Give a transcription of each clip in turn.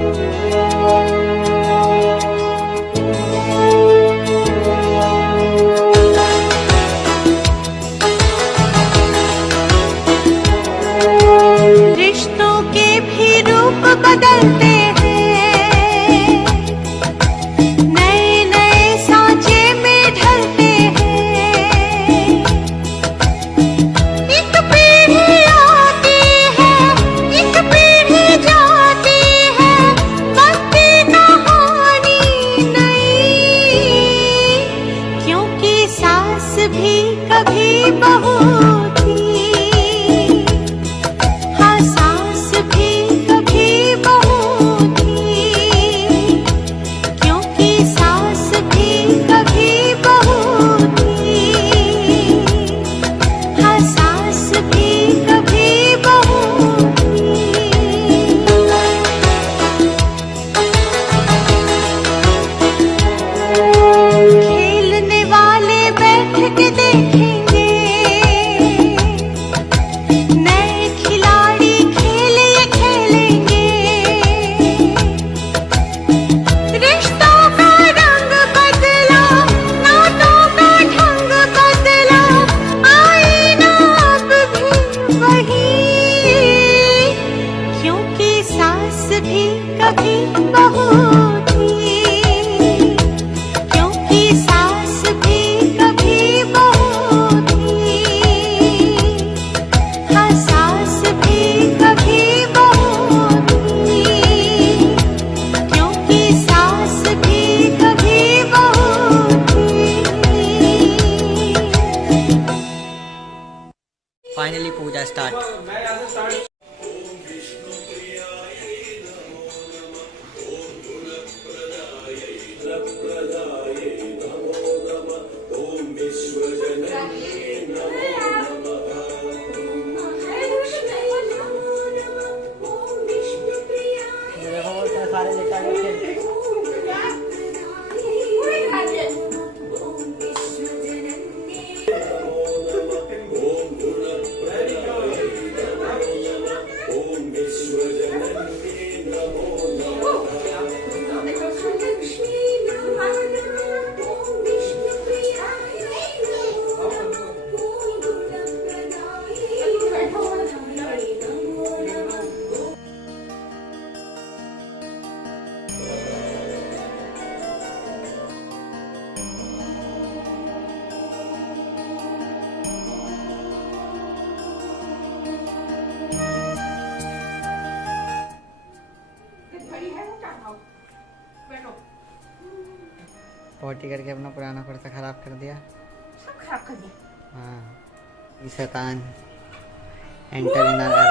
रिश्तों के भी रूप बदलते भी कभी बहू थी, हाँ सास भी कभी बहू थी, क्योंकि सास भी कभी बहू थी, हाँ सास भी कभी बहू थी। खेलने वाले बैठ के देखेंगे, नए खिलाड़ी खेल ये खेलेंगे, रिश्तों का रंग बदला, नातों का ढंग बदला, आईना अब भी वही, क्योंकि सास भी कभी बहू थी, क्योंकि सास भी कभी बहू थी, हाँ सास भी कभी बहू थी, क्योंकि सास भी कभी बहू थी। फाइनली पूजा स्टार्ट। पॉटी करके अपना पुराना कुर्ता खराब कर दिया, सब खराब कर दिया। हाँ ये शैतान enter in our,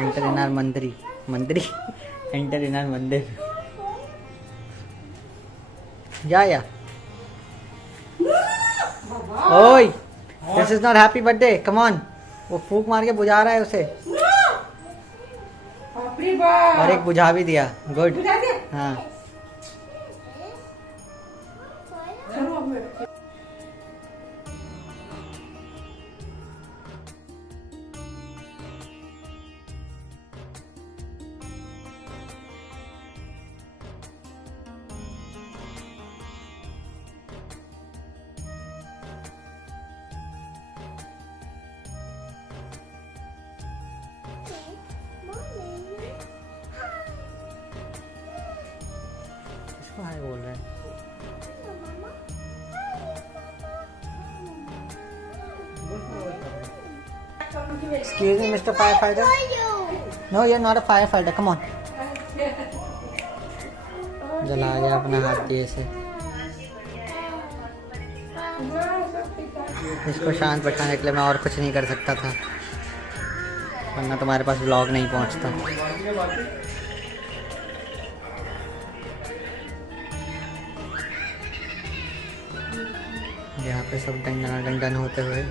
enter in our mandir enter in our mandir. या ओए this is not happy birthday, come on. वो फूक मार के बुझा रहा है उसे, और एक बुझा भी दिया। गुड। हाँ हाय बोल रहे हैं। Excuse me, Mr. Firefighter. No, you're not a firefighter. Come on. जला गया अपना हाथ दिए से। इसको शांत बैठाने के लिए मैं और कुछ नहीं कर सकता था, वरना तुम्हारे पास व्लॉग नहीं पहुंचता। यहाँ पे सब डन होते हुए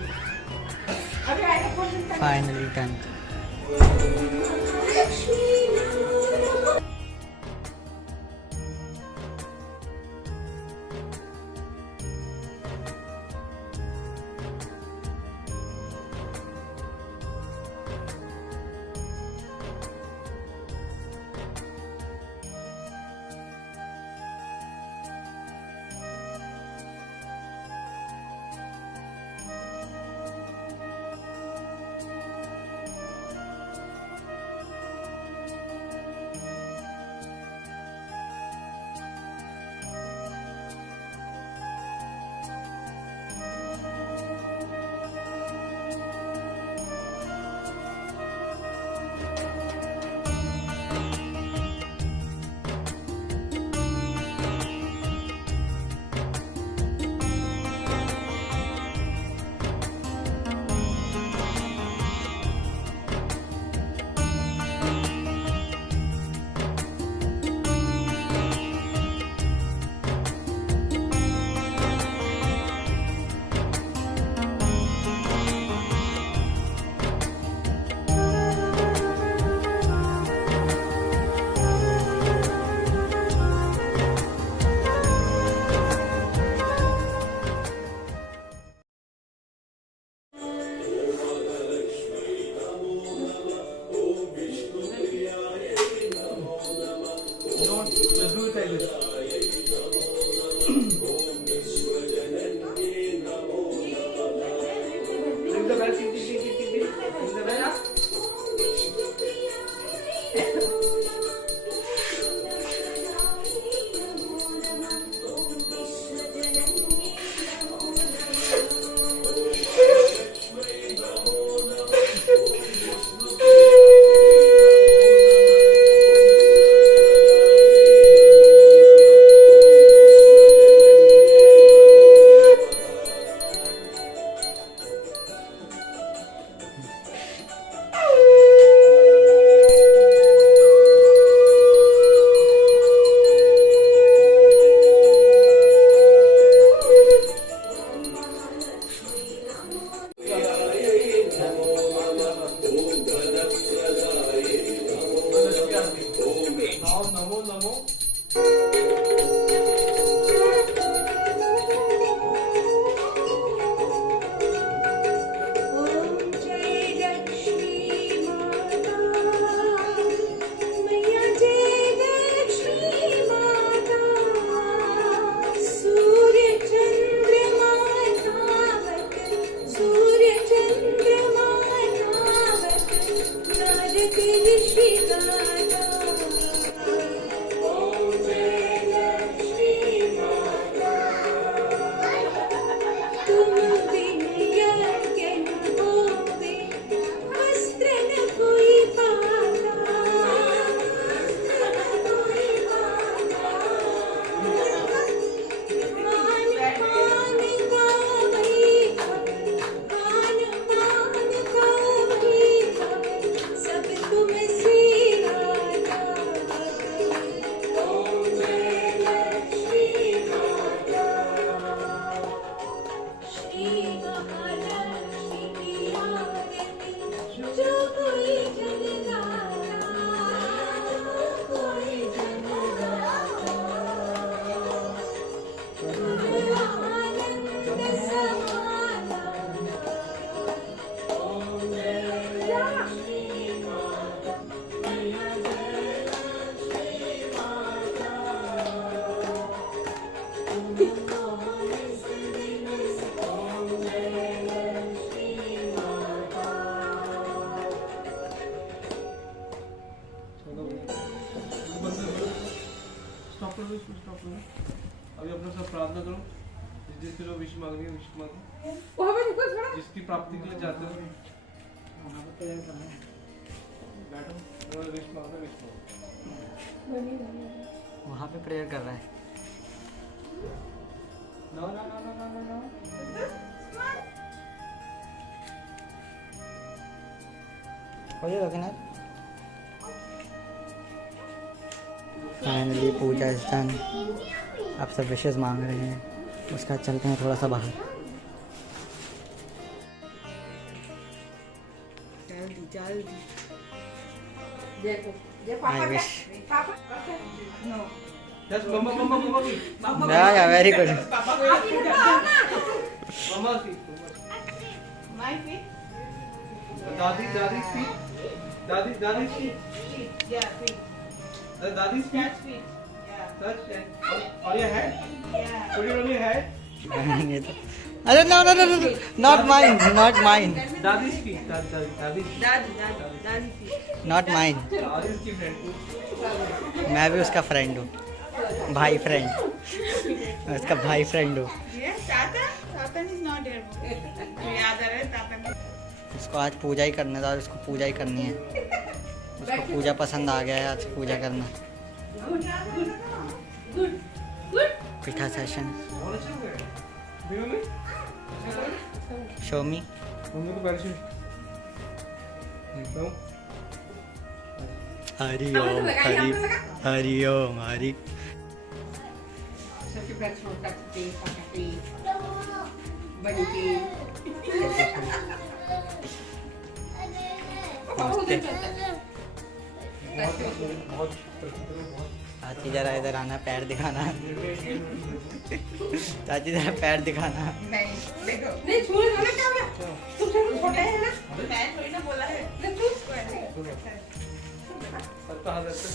फाइनली डन। आओ नमो नमो। ओम जय लक्ष्मी माता मैया जय लक्ष्मी माता सूर्य चंद्रमा नावक सूर्य चंद्रमा नावक नारद ऋषि गाता ओम जय लक्ष्मी माता तुम बिन यज्ञ न होवे वस्त्र न कोई पाता मान पान का वही मान पान का वही सब तुम से आता ओम जय लक्ष्मी माता श्री महालक्ष्मी की आरती जो कोई जन गाता कोई जन गाता आनंद समाना ओम जय लक्ष्मी माता मैया जय लक्ष्मी माता स्टॉप करो इसको, स्टॉप करो। अभी अपना सब प्रार्थना करो। जिसके जो विश मांगनी है विश मांगो। जिसकी प्राप्ति के लिए जाते हो बैठो और विश मांगो, विश मांगो। वहाँ पे प्रेयर कर रहा है। No no no no no no. हो जाएगा कि ना। Finally puja is done. आप सब विशेष मांग रहे हैं, उसका चलते हैं थोड़ा सा बाहर। जल्दी जल्दी देखो आई विश पापा नो यस मम्मा मम्मा मम्मा की या वेरी गुड। मम्मा की माय फीट दादी दादी की दादी दादी की या फीट दादी की दैट्स फीट या टच और ये हेड या put it on your head। ये तो अरे no no no not mine, not mine, दादी की दादी दादी दादी फीट नॉट माइन। दादी की फ्रेंड। मैं भी उसका फ्रेंड हूँ, भाई फ्रेंड। मैं उसका भाई फ्रेंड हूँ। ये तातन इज नॉट देयर याद आ रहा है तातन उसको आज पूजा ही करना था और उसको पूजा ही करनी है। उसको पूजा पसंद आ गया है, आज पूजा करना। गुड गुड पिठा सेशन बहुत अच्छा हो गया। दियो में शो मी। मम्मी को पैर नो हरि ओम हरि हरि ओम हरि। सबके पैर छोड़ सकते पकड़ते बनती बहुत चाची जरा इधर आना, पैर दिखाना। चाची जरा पैर दिखाना। नहीं देखो नहीं छोड़ ना क्या हुआ तुम सब छोटे हैं ना मैं थोड़ी ना बोला है ले तू सबका हाथ ऐसे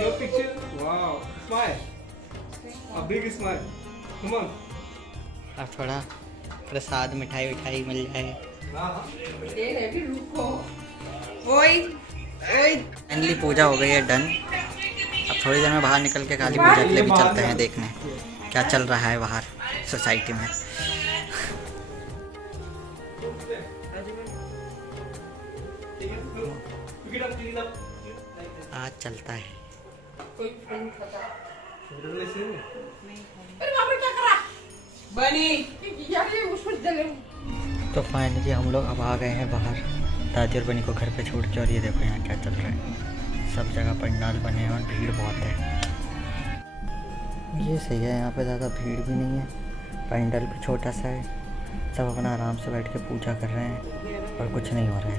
Your picture, wow, smile, a big smile, come on. अब थोड़ा प्रसाद मिठाई विठाई मिल जाए। ओए फाइनली पूजा हो गई है डन। अब थोड़ी देर में बाहर निकल के काली पूजा के लिए भी चलते हैं देखने क्या चल रहा है बाहर सोसाइटी में। आज चलता है। तो फाइनली हम लोग अब आ गए हैं बाहर दादी और बनी को घर पे छोड़ के। और ये देखो यहाँ क्या चल रहा है, सब जगह पंडाल बने हैं और भीड़ बहुत है। ये सही है, यहाँ पे ज़्यादा भीड़ भी नहीं है, पंडाल भी छोटा सा है, सब अपना आराम से बैठ के पूजा कर रहे हैं और कुछ नहीं हो रहा है।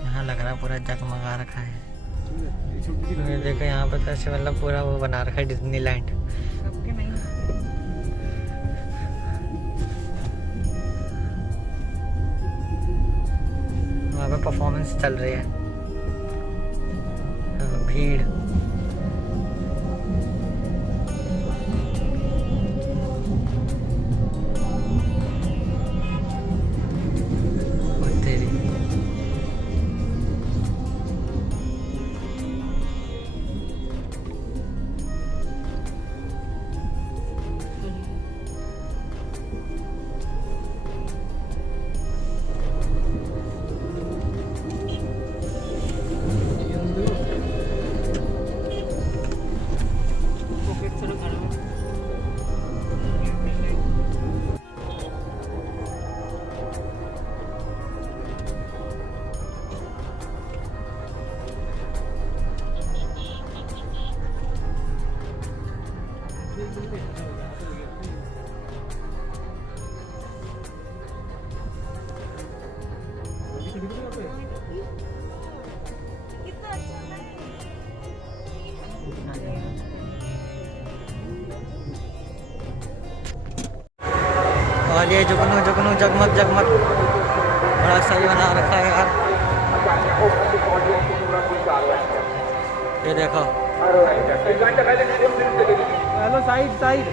यहाँ लग रहा है पूरा जगमगा रखा है। ये देखो यहाँ पे तो ऐसे मतलब पूरा वो बना रखा है डिज्नीलैंड। वहाँ पे परफॉर्मेंस चल रही है, भीड़। और ये जुगनू जुगनू जगमग जगमग बड़ा सही बना रखा है यार। ये देखो, हेलो साइड साइड।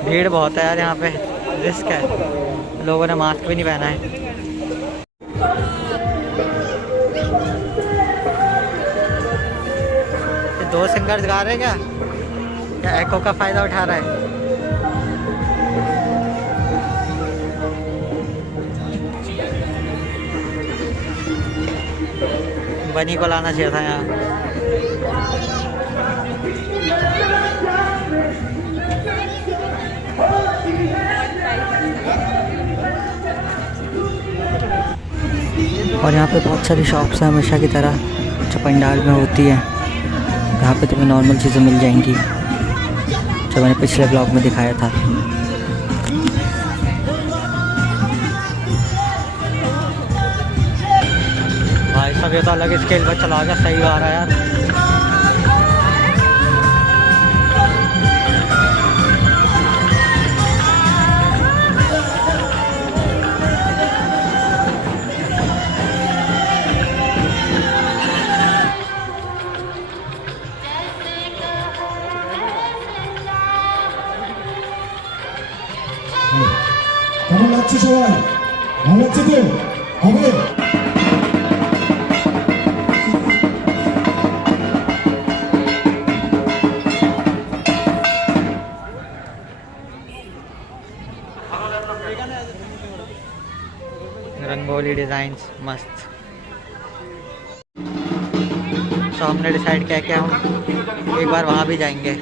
भीड़ बहुत है यार यहाँ पे, रिस्क है, लोगों ने मास्क भी नहीं पहना है। ये दो सिंगर्स गा रहे हैं क्या एको का फायदा उठा रहा है? बनी को लाना चाहिए था यहाँ। और यहाँ पे बहुत सारी शॉप्स हैं हमेशा की तरह जो पंडाल में होती है, जहाँ पे तुम्हें नॉर्मल चीज़ें मिल जाएंगी जो मैंने पिछले ब्लॉग में दिखाया था। भाई सब ये तो अलग स्केल पर चला गया, सही गा रहा है यार। 같이 좋아요. 나머지들 아멘. रंगोली डिजाइन्स मस्त। तो हमने डिसाइड किया कि हम एक बार वहाँ भी जाएंगे,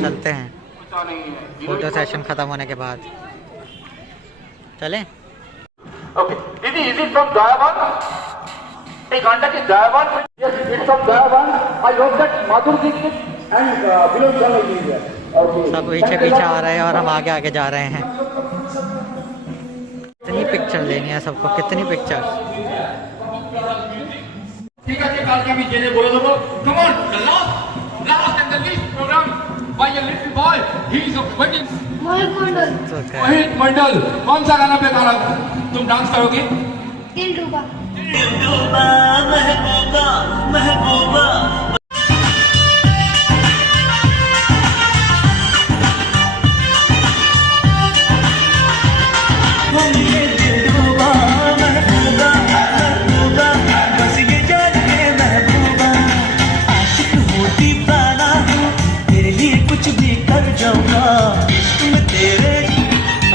चलते हैं फोटो सेशन ख़त्म होने के बाद। चलें। Okay. Is it from Dayavan? Hey, contact is Dayavan. Yes, it's from Dayavan. I hope that Madhur Dixit and Vinod Khanna will be there. Okay. सब पीछे पीछे आ रहे हैं और हम आगे आगे जा रहे हैं। कितनी पिक्चर लेनी है सबको, कितनी पिक्चर। ठीक है, काल के भी जेने बोलो तो come on, the last and the least program by a little boy. He is a wedding. मोहित मंडल, कौन सा गाना पे गाना तुम डांस करोगे? दिलरुबा। महबूबा महबूबा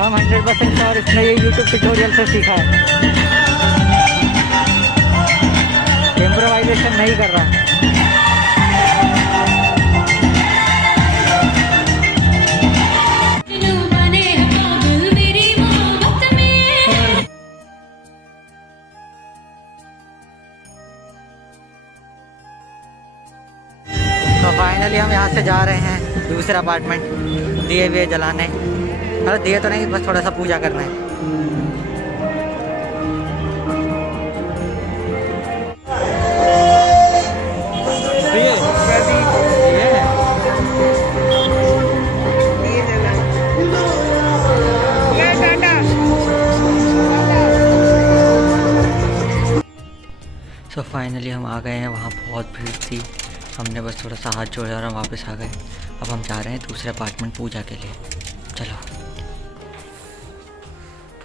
हम 100% और इसने ये YouTube ट्यूटोरियल से सीखा है। इम्प्रोवाइजेशन नहीं कर रहा। तो फाइनली हम यहाँ से जा रहे हैं दूसरा अपार्टमेंट, दिए हुए जलाने। अरे दिए तो नहीं, बस थोड़ा सा पूजा करना है। दिए सो फाइनली हम आ गए हैं। वहाँ बहुत भीड़ थी, हमने बस थोड़ा सा हाथ जोड़ा और हम वापस आ गए। अब हम जा रहे हैं दूसरे अपार्टमेंट पूजा के लिए। चलो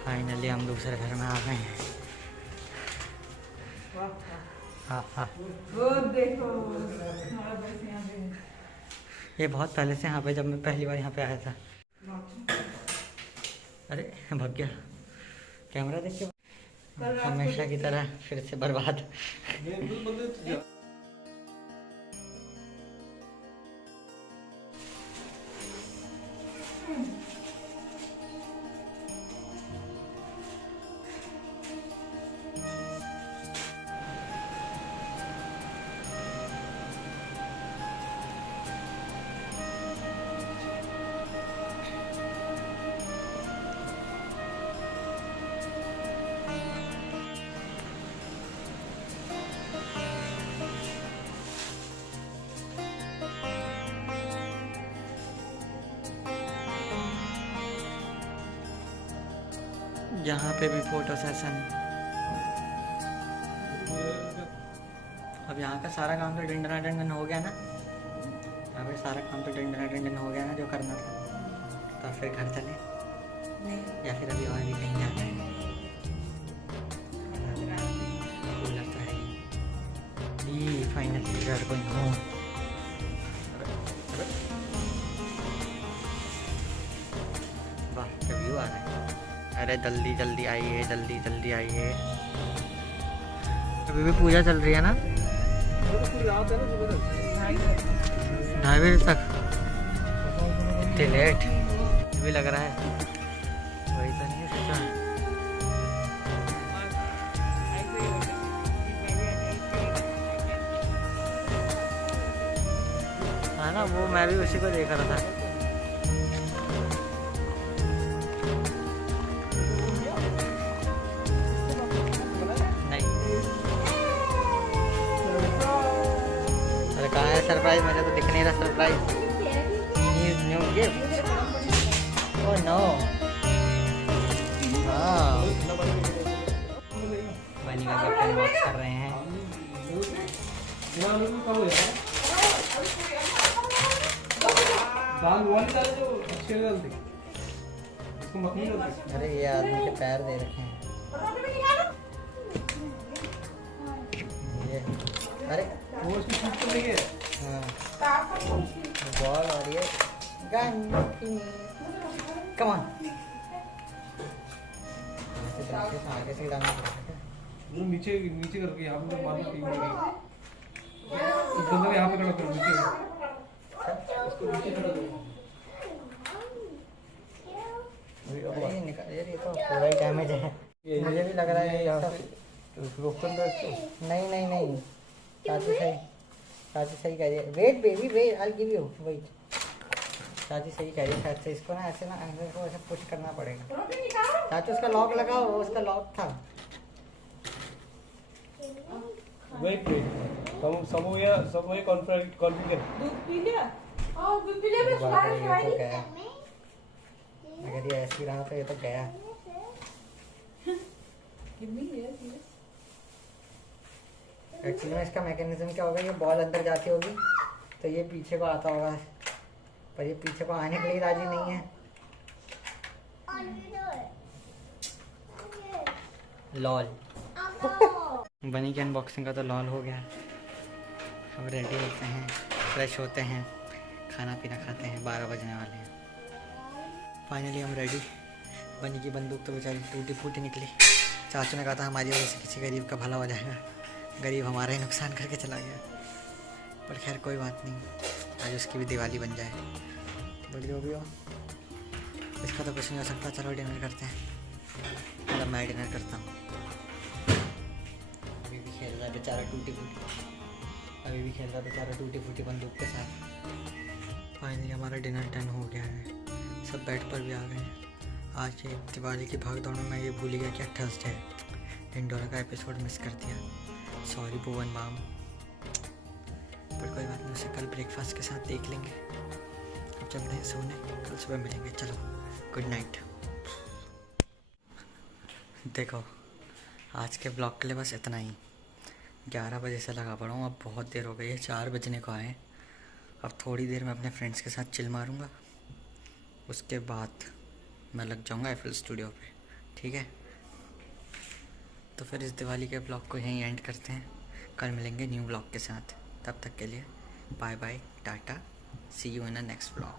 फाइनली हम दूसरे घर में आ गए हैं। हाँ हाँ, ये बहुत पहले से यहाँ पे, जब मैं पहली बार यहाँ पे आया था। अरे भाग गया कैमरा देख के, हमेशा की तरह फिर से बर्बाद। यहाँ पे भी फोटो सेशन। अब यहाँ का सारा काम तो डंडन हो गया ना। यहाँ पे सारा काम तो डंडन हो गया ना, जो करना था। तो फिर घर चले या फिर अभी और भी कहीं जाना है। कूलर तो है ही। Finally we are going home. वाह क्या व्यू आ रहा है। अरे जल्दी जल्दी आइए, जल्दी जल्दी आइए। अभी भी पूजा चल रही है ना, 2:30 बजे तक। इतने लेट भी लग रहा है, वही तो नहीं है सोचा। हाँ ना, वो मैं भी उसी को देख रहा था। कहाँ है सरप्राइज? मुझे तो दिख नहीं रहा surprise. New gift. Oh no. हाँ, बनी का गिफ्ट अनबॉक्स कर रहे हैं। दाल वाली दाल जो अच्छी दाल थी, इसको मखनी डालती। अरे ये आदमी के पैर दे रखे हैं ये। अरे वो उसकी शूट तो नहीं है। हाँ, बॉल और ये गन। कम ऑन, आगे से डालना पड़ेगा। वो नीचे नीचे करके यहाँ पे मारना ठीक नहीं है। इस बंदे यहाँ पे खड़ा करो नीचे, इसको नीचे खड़ा करो। ये निकाल, ये तो पूरा ही डैमेज है। मुझे भी लग रहा है यहाँ सब। से रोकन दो इसको। नहीं नहीं नहीं, चाची सही कह रही है। Wait baby wait, I give you wait. चाची सही कह रही है, शायद से इसको ना ऐसे को ऐसे पुश करना पड़ेगा। चाची उसका लॉक लगाओ, वो उसका लॉक था। वेट सब ये कॉन्फ़िगर। दूध पी लिया? दूध पी लिया, मैं सुबह ये खिलाई तो नहीं। गया, अगर ये ऐसे ही रहा तो ये तो गया। एक्चुअली में इसका मैकेनिज्म क्या होगा, ये बॉल अंदर जाती होगी तो ये पीछे को आता होगा, पर ये पीछे को आने के लिए राजी नहीं है। लॉल बनी की अनबॉक्सिंग का तो लॉल हो गया। अब रेडी होते हैं, फ्रेश होते हैं, खाना पीना खाते हैं। 12 बजने वाले हैं। फाइनली हम रेडी। बनी की बंदूक तो बेचारी टूटी फूटी निकली। चाचू ने कहा था हमारी वजह से किसी गरीब का भला हो जाएगा, गरीब हमारा ही नुकसान करके चला गया। पर खैर कोई बात नहीं, आज उसकी भी दिवाली बन जाए। बट जो भी हो, इसका तो कुछ नहीं हो सकता। चलो डिनर करते हैं। मतलब मैं डिनर करता हूँ। अभी भी खेल रहा है बेचारा टूटी फूटी बंदूक के साथ। फाइनली हमारा डिनर डन हो गया है। सब बेड पर भी आ गए हैं। आज ये दिवाली की भाग दौड़ में मैं ये भूल गया कि थर्सडे है। इंडोरा का एपिसोड मिस कर दिया, सॉरी भुवन माम। पर कोई बात नहीं, उसे कल ब्रेकफास्ट के साथ देख लेंगे। अब चलते हैं सोने, कल सुबह मिलेंगे। चलो गुड नाइट। देखो आज के ब्लॉग के लिए बस इतना ही। 11 बजे से लगा पड़ा हूँ, अब बहुत देर हो गई है, 4 बजने को आए। अब थोड़ी देर में अपने फ्रेंड्स के साथ चिल मारूँगा, उसके बाद मैं लग जाऊँगा एफएल स्टूडियो पे। ठीक है, तो फिर इस दिवाली के ब्लॉग को यहीं एंड करते हैं। कल मिलेंगे न्यू ब्लॉग के साथ। तब तक के लिए bye bye, ta-ta, see you in a next blog.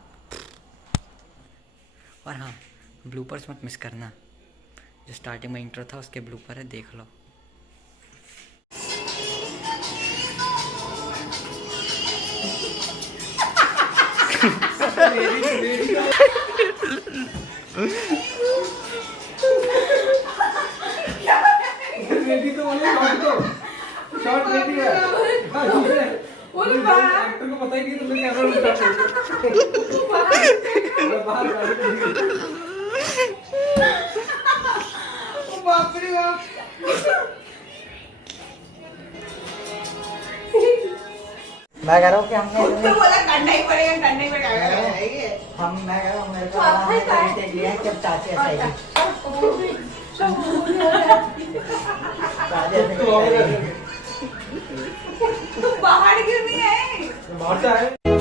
और हाँ, ब्लूपर्स मत मिस करना। जो स्टार्टिंग में इंट्रो था उसके ब्लूपर है, देख लो। रेडी तो बोलो, शॉट रेडी है। बोले बाहर। एक्टर को पता ही नहीं तुमने कैमरा उल्टा कर दिया। बाहर बाप रे बाप। मैं कह रहा हूँ कि हमने तो बोला करना ही पड़ेगा मैं कह रहा हूँ मेरे को टेक लिया है कि अब चाची ऐसा ही बाहर क्यों नहीं है? बाहर से आए।